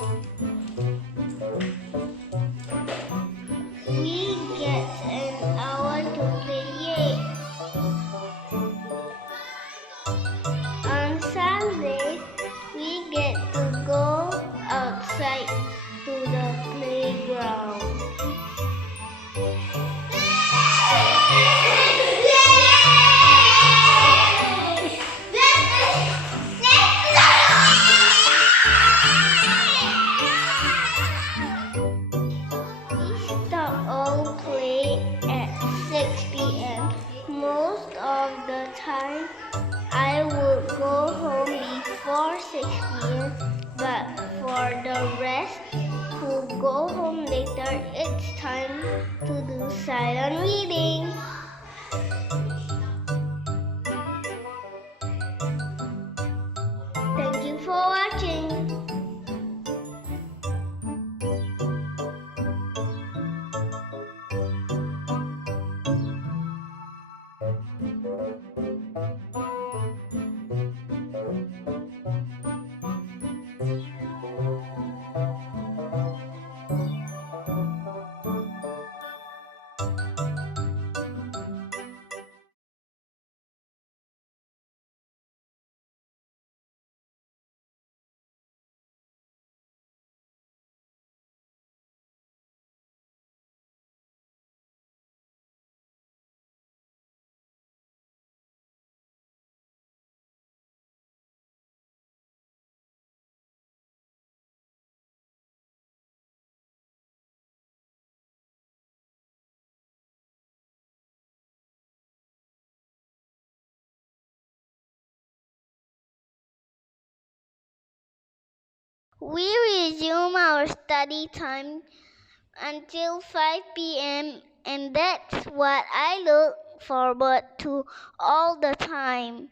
We get an hour to play. On Sundays, we get to go outside to the playground. We stop all play at 6 p.m. Most of the time, I would go home before 6 p.m. But for the rest who go home later, it's time to do silent reading. Thank you for watching. We resume our study time until 5 p.m. and that's what I look forward to all the time.